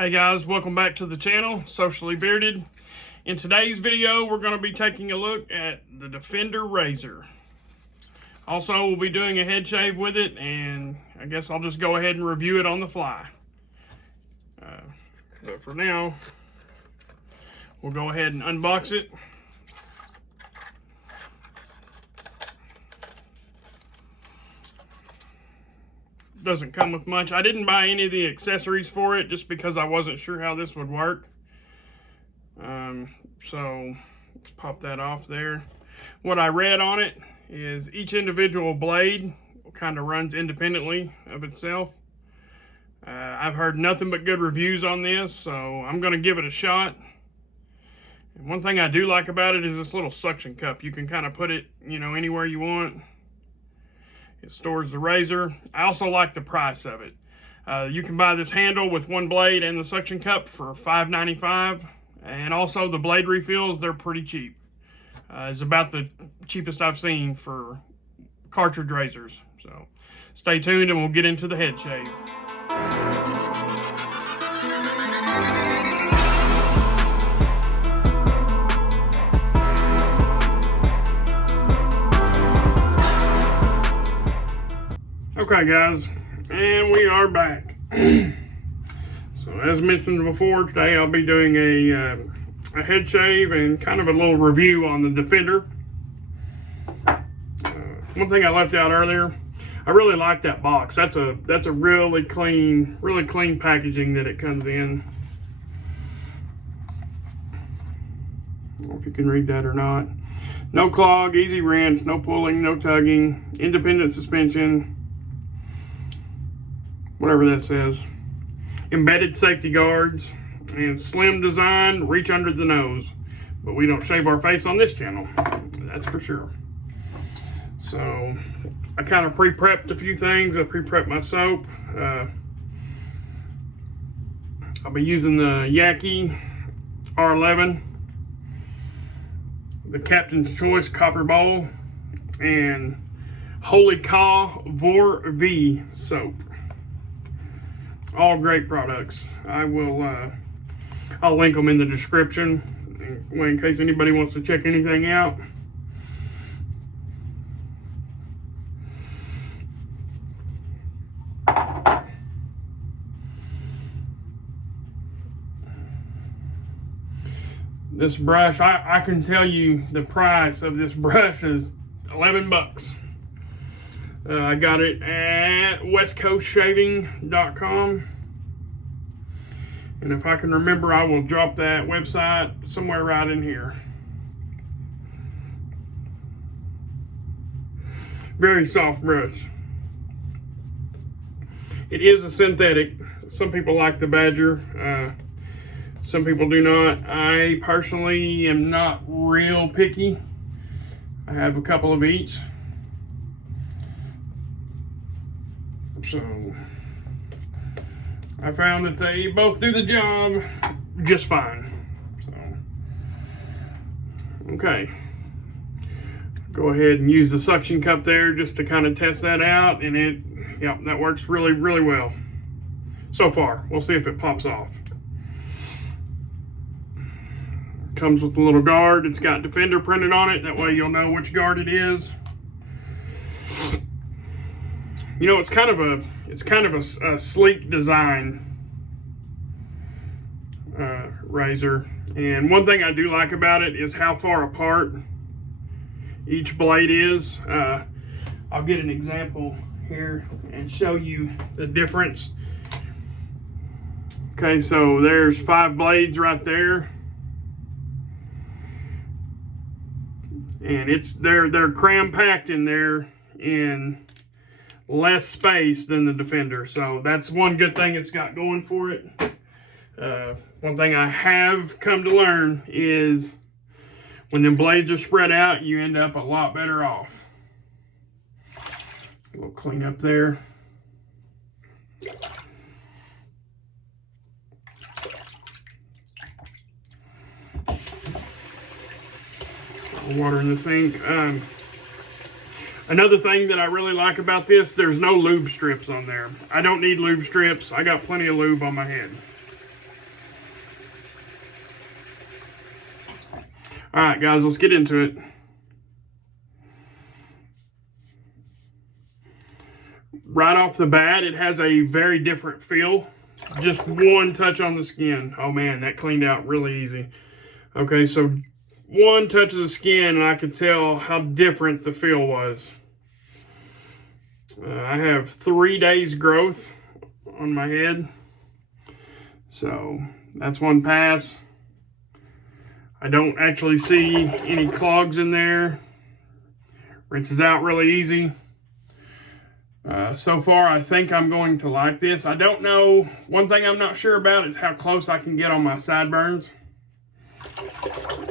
Hey guys, welcome back to the channel, Socially Bearded. In today's video, we're going to be taking a look at the Defender Razor. Also, we'll be doing a head shave with it, and I guess I'll just go ahead and review it on the fly. But for now, we'll go ahead and unbox it. Doesn't come with much. I didn't buy any of the accessories for it just because I wasn't sure how this would work. So let's pop that off there. What I read on it is each individual blade kind of runs independently of itself. I've heard nothing but good reviews on this, so I'm going to give it a shot. And one thing I do like about it is this little suction cup. You can kind of put it, anywhere you want. It stores the razor. I also like the price of it. You can buy this handle with one blade and the suction cup for $5.95. And also the blade refills, they're pretty cheap. It's about the cheapest I've seen for cartridge razors. So stay tuned and we'll get into the head shave. Okay guys, and we are back. So as mentioned before, today I'll be doing a head shave and kind of a little review on the Defender. One thing I left out earlier, I really like that box. That's a really clean packaging that it comes in. I don't know if you can read that or not. No clog, easy rinse, no pulling, no tugging, independent suspension. Whatever that says. Embedded safety guards and slim design, reach under the nose. But we don't shave our face on this channel, that's for sure. So I kind of pre-prepped a few things. I pre-prepped my soap. I'll be using the Yaqi R11, the Captain's Choice Copper Bowl, and Holy Caw Vor V soap. All great products. I'll link them in the description in case anybody wants to check anything out. This brush, I can tell you the price of this brush is 11 bucks. I got it at westcoastshaving.com. And if I can remember, I will drop that website somewhere right in here. Very soft brush. It is a synthetic. Some people like the Badger. Some people do not. I personally am not real picky. I have a couple of each. So I found that they both do the job just fine. So okay, go ahead and use the suction cup there just to kind of test that out, and that works really well so far. We'll see if it pops off. Comes with a little guard. It's got Defender printed on it, that way you'll know which guard it is. It's kind of a sleek design razor, and one thing I do like about it is how far apart each blade is. I'll get an example here and show you the difference. Okay, so there's 5 blades right there, and they're cram packed in there in less space than the Defender. So that's one good thing it's got going for it. One thing I have come to learn is when the blades are spread out, you end up a lot better off. A little clean up there. Water in the sink. Another thing that I really like about this, there's no lube strips on there. I don't need lube strips. I got plenty of lube on my head. All right, guys, let's get into it. Right off the bat, it has a very different feel. Just one touch on the skin. Oh man, that cleaned out really easy. Okay, so one touch of the skin and I could tell how different the feel was. I have 3 days growth on my head. So that's one pass. I don't actually see any clogs in there. Rinses out really easy. So far, I think I'm going to like this. I don't know. One thing I'm not sure about is how close I can get on my sideburns.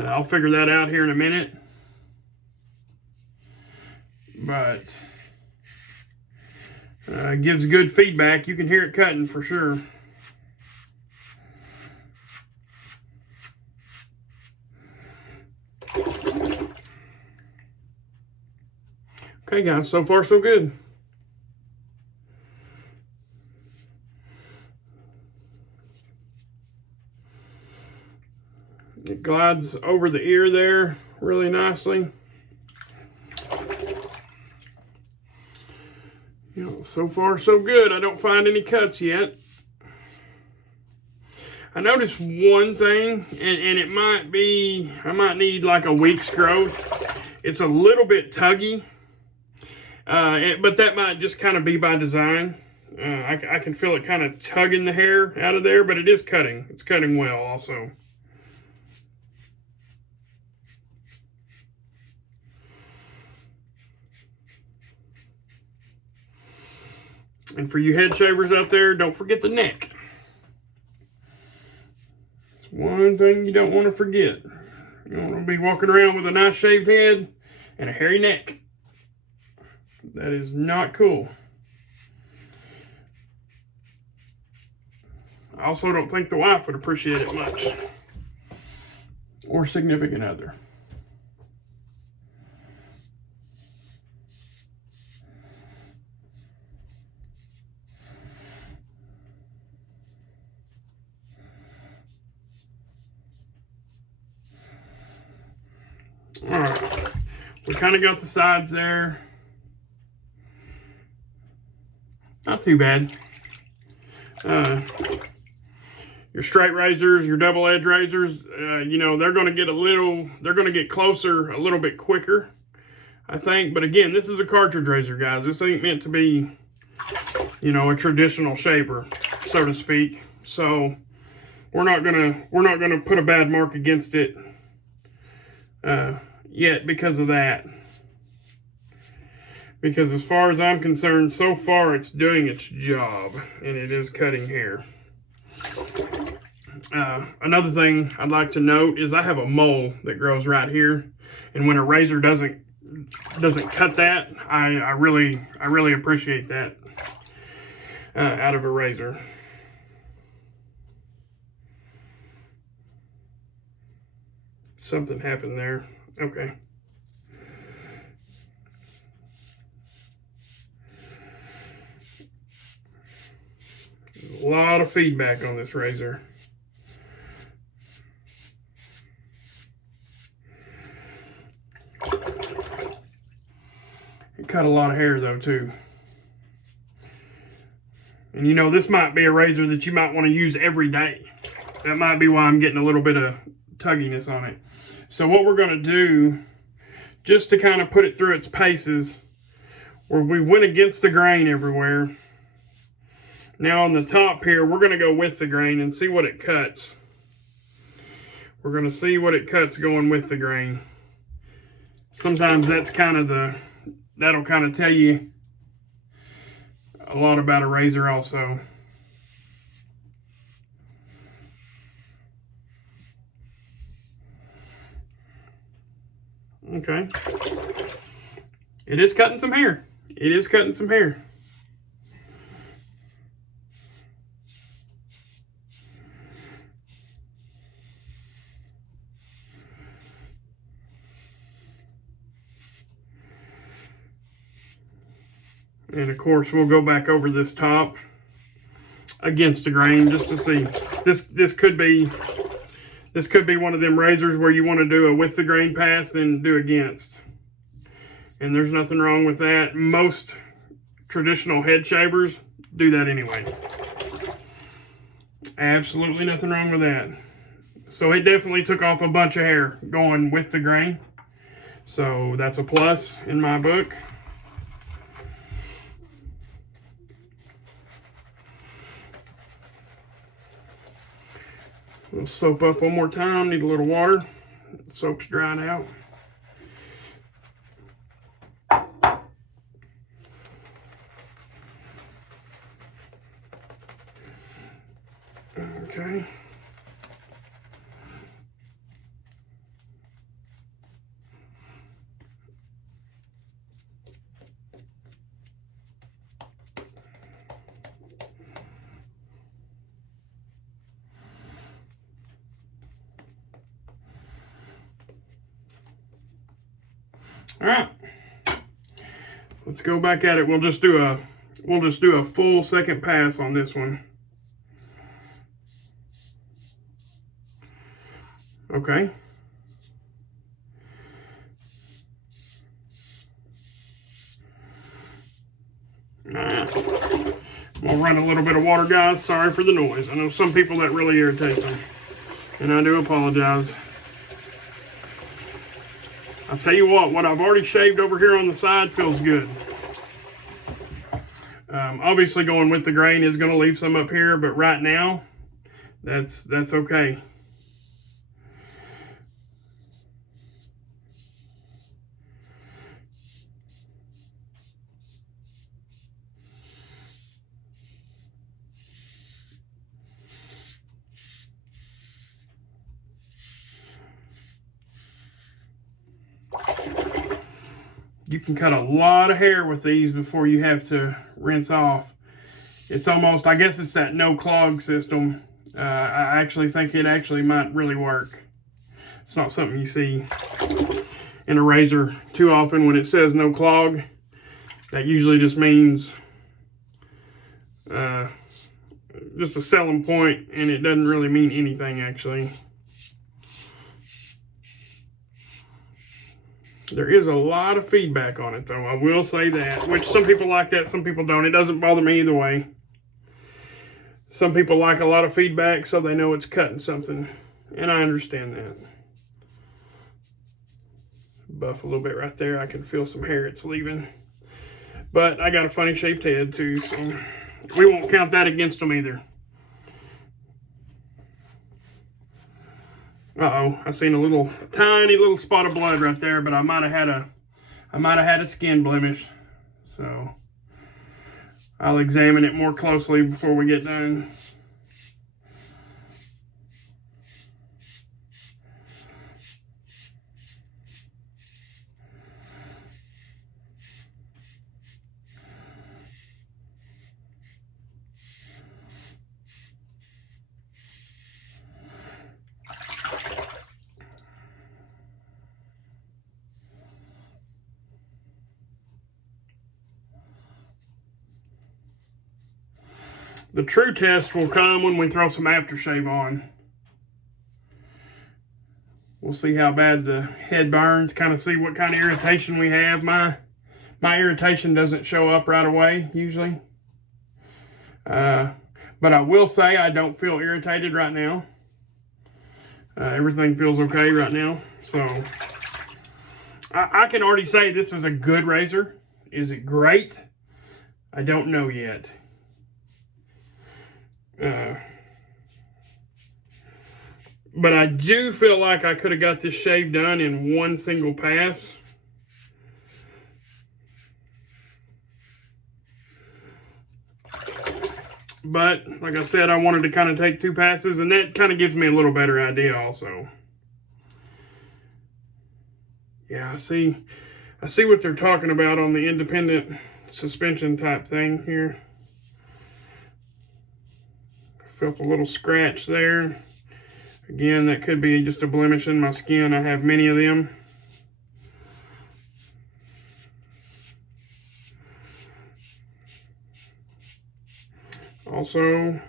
I'll figure that out here in a minute. But gives good feedback. You can hear it cutting for sure. Okay, guys, so far so good. It glides over the ear there really nicely. You know, so far so good. I don't find any cuts yet. I noticed one thing, and it might be, I might need like a week's growth. It's a little bit tuggy, but that might just kind of be by design. I can feel it kind of tugging the hair out of there, but it is cutting. It's cutting well also. And for you head shavers out there, don't forget the neck. It's one thing you don't want to forget. You don't want to be walking around with a nice shaved head and a hairy neck. That is not cool. I also don't think the wife would appreciate it much. Or significant other. All right, we kind of got the sides there. Not too bad. Your straight razors, your double edge razors, you know, they're going to get closer a little bit quicker, I think. But again, this is a cartridge razor, guys. This ain't meant to be, you know, a traditional shaver, so to speak. So we're not gonna put a bad mark against it yet because of that. Because as far as I'm concerned, so far it's doing its job, and it is cutting hair. Another thing I'd like to note is I have a mole that grows right here, and when a razor doesn't cut that, I really appreciate that out of a razor. Something happened there. Okay. A lot of feedback on this razor. It cut a lot of hair though too. And you know, this might be a razor that you might want to use every day. That might be why I'm getting a little bit of tugginess on it. So what we're going to do, just to kind of put it through its paces, where we went against the grain everywhere. Now on the top here, we're going to go with the grain and see what it cuts. We're going to see what it cuts going with the grain. Sometimes that's kind of that'll kind of tell you a lot about a razor also. Okay. It is cutting some hair. It is cutting some hair. And of course, we'll go back over this top against the grain just to see. This could be This could be one of them razors where you want to do a with the grain pass, then do against. And there's nothing wrong with that. Most traditional head shavers do that anyway. Absolutely nothing wrong with that. So it definitely took off a bunch of hair going with the grain. So that's a plus in my book. We'll soap up one more time. Need a little water. Soap's drying out. Okay. All right, let's go back at it. We'll just do a full second pass on this one. Okay. I'm gonna run a little bit of water, guys. Sorry for the noise. I know some people that really irritates them, and I do apologize. I'll tell you what I've already shaved over here on the side feels good. Obviously going with the grain is going to leave some up here, but right now, that's okay. You can cut a lot of hair with these before you have to rinse off. It's almost, I guess it's that no clog system. I actually think it actually might really work. It's not something you see in a razor too often when it says no clog. That usually just means just a selling point, and it doesn't really mean anything actually. There is a lot of feedback on it, though. I will say that, which some people like that, some people don't. It doesn't bother me either way. Some people like a lot of feedback so they know it's cutting something, and I understand that. Buff a little bit right there. I can feel some hair it's leaving. But I got a funny shaped head, too, so we won't count that against them either. Uh-oh, I seen a tiny little spot of blood right there, but I might have had a skin blemish. So I'll examine it more closely before we get done. The true test will come when we throw some aftershave on. We'll see how bad the head burns, kind of see what kind of irritation we have. My irritation doesn't show up right away, usually. But I will say I don't feel irritated right now. Everything feels okay right now. So I can already say this is a good razor. Is it great? I don't know yet. But I do feel like I could have got this shave done in one single pass. But like I said, I wanted to kind of take two passes, and that kind of gives me a little better idea also. Yeah, I see what they're talking about on the independent suspension type thing here. Felt a little scratch there. Again, that could be just a blemish in my skin. I have many of them. Also,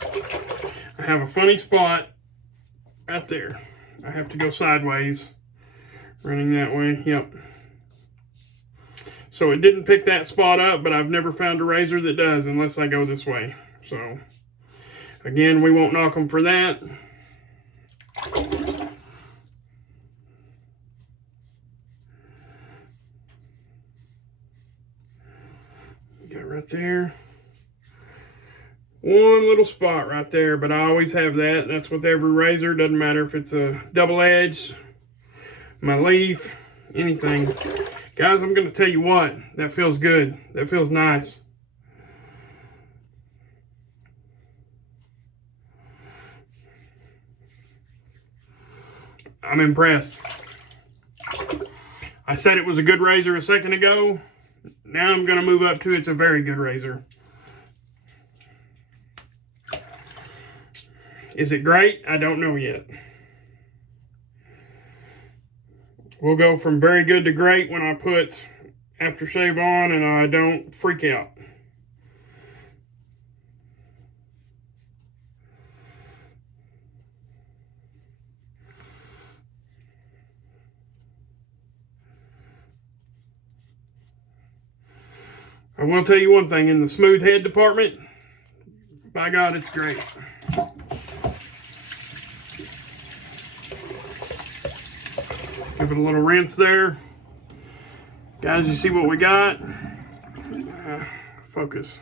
I have a funny spot right there. I have to go sideways, running that way. Yep. So it didn't pick that spot up, but I've never found a razor that does unless I go this way. So again, we won't knock them for that. Got right there. One little spot right there, but I always have that. That's with every razor. Doesn't matter if it's a double edge, my leaf, anything. Guys, I'm going to tell you what, that feels good. That feels nice. I'm impressed. I said it was a good razor a second ago. Now I'm going to move up to it's a very good razor. Is it great? I don't know yet. We'll go from very good to great when I put aftershave on and I don't freak out. I will tell you one thing, in the smooth head department, by God, it's great. Give it a little rinse there. Guys, you see what we got? Focus.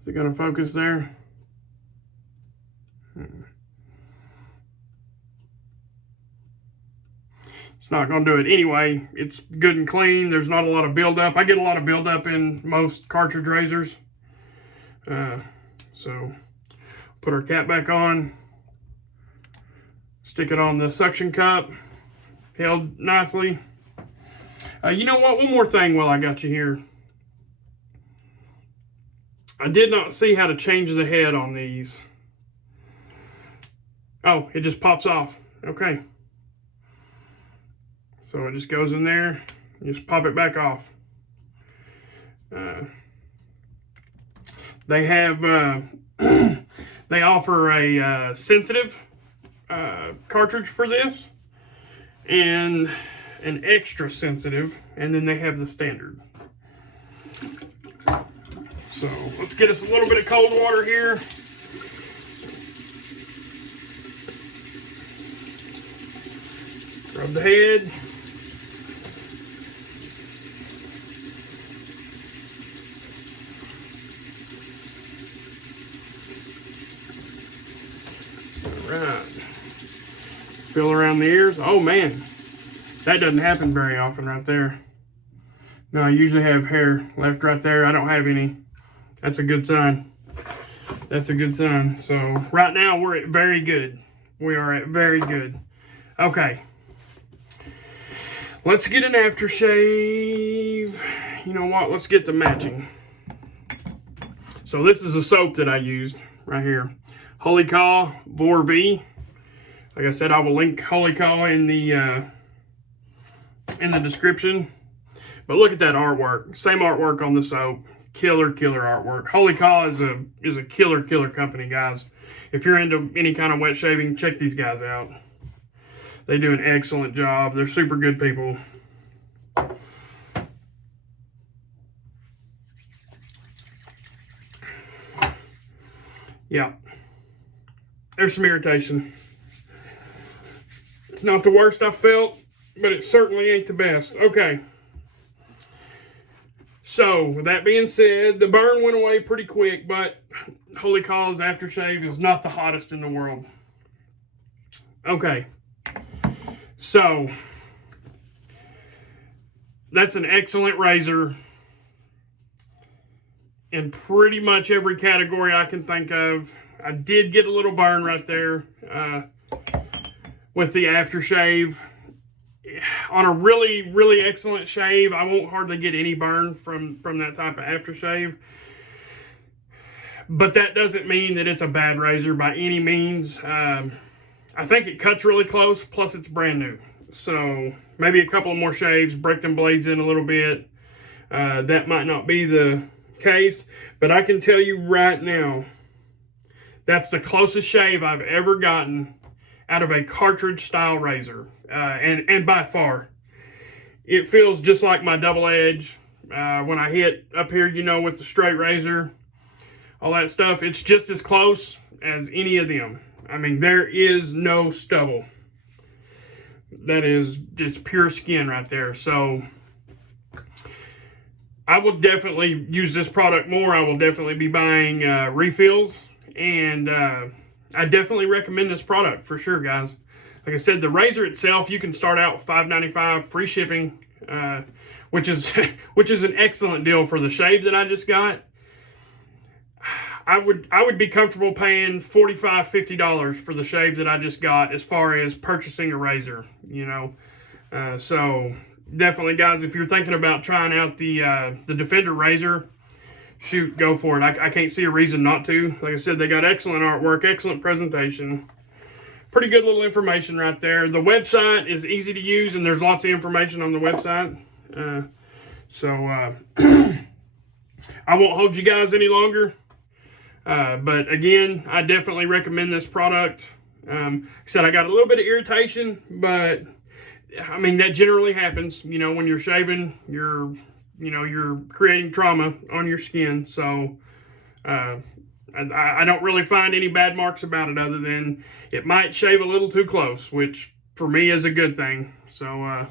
Is it going to focus there? It's not going to do it. Anyway, it's good and clean. There's not a lot of buildup. I get a lot of buildup in most cartridge razors. So, put our cap back on. Stick it on the suction cup. Held nicely. You know what? One more thing while I got you here. I did not see how to change the head on these. Oh, it just pops off. Okay. So it just goes in there. You just pop it back off. They have, they offer a sensitive cartridge for this, and an extra sensitive, and then they have the standard. So let's get us a little bit of cold water here. Rub the head. All right. Feel around the ears. Oh man, that doesn't happen very often right there. No, I usually have hair left right there. I don't have any. That's a good sign. That's a good sign. So right now we're at very good. We are at very good. Okay. Let's get an aftershave. You know what? Let's get the matching. So this is a soap that I used right here. Holy Caw Vor V. Like I said, I will link Holy Caw in the description. But look at that artwork. Same artwork on the soap. Killer artwork. Holy Caw is a killer company, guys. If you're into any kind of wet shaving, check these guys out. They do an excellent job. They're super good people. Yeah. There's some irritation. It's not the worst I've felt, but it certainly ain't the best. Okay. So, with that being said, the burn went away pretty quick, but Holy Caw's aftershave is not the hottest in the world. Okay. So, that's an excellent razor in pretty much every category I can think of. I did get a little burn right there with the aftershave. On a really excellent shave, I won't hardly get any burn from that type of aftershave. But that doesn't mean that it's a bad razor by any means. I think it cuts really close, plus it's brand new. So maybe a couple of more shaves, break them blades in a little bit. That might not be the case, but I can tell you right now, that's the closest shave I've ever gotten out of a cartridge style razor, and by far, it feels just like my double edge. When I hit up here, you know, with the straight razor, all that stuff, it's just as close as any of them. I mean, there is no stubble. That is just pure skin right there. So I will definitely use this product more. I will definitely be buying refills, and I definitely recommend this product for sure, guys. Like I said, the razor itself, you can start out with $5.95 free shipping, which is an excellent deal for the shave that I just got. I would be comfortable paying $45, $50 for the shave that I just got as far as purchasing a razor, you know. So definitely, guys, if you're thinking about trying out the Defender razor, shoot, go for it. I can't see a reason not to. Like I said, they got excellent artwork, excellent presentation. Pretty good little information right there. The website is easy to use, and there's lots of information on the website. I won't hold you guys any longer. But again, I definitely recommend this product. Like I said, I got a little bit of irritation, but I mean, that generally happens. You know, when you're shaving, you're creating trauma on your skin. So I don't really find any bad marks about it, other than it might shave a little too close, which for me is a good thing. So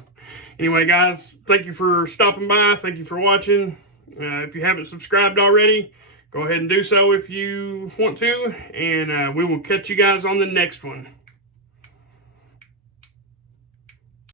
anyway, guys, thank you for stopping by. Thank you for watching. If you haven't subscribed already, go ahead and do so if you want to, and we will catch you guys on the next one.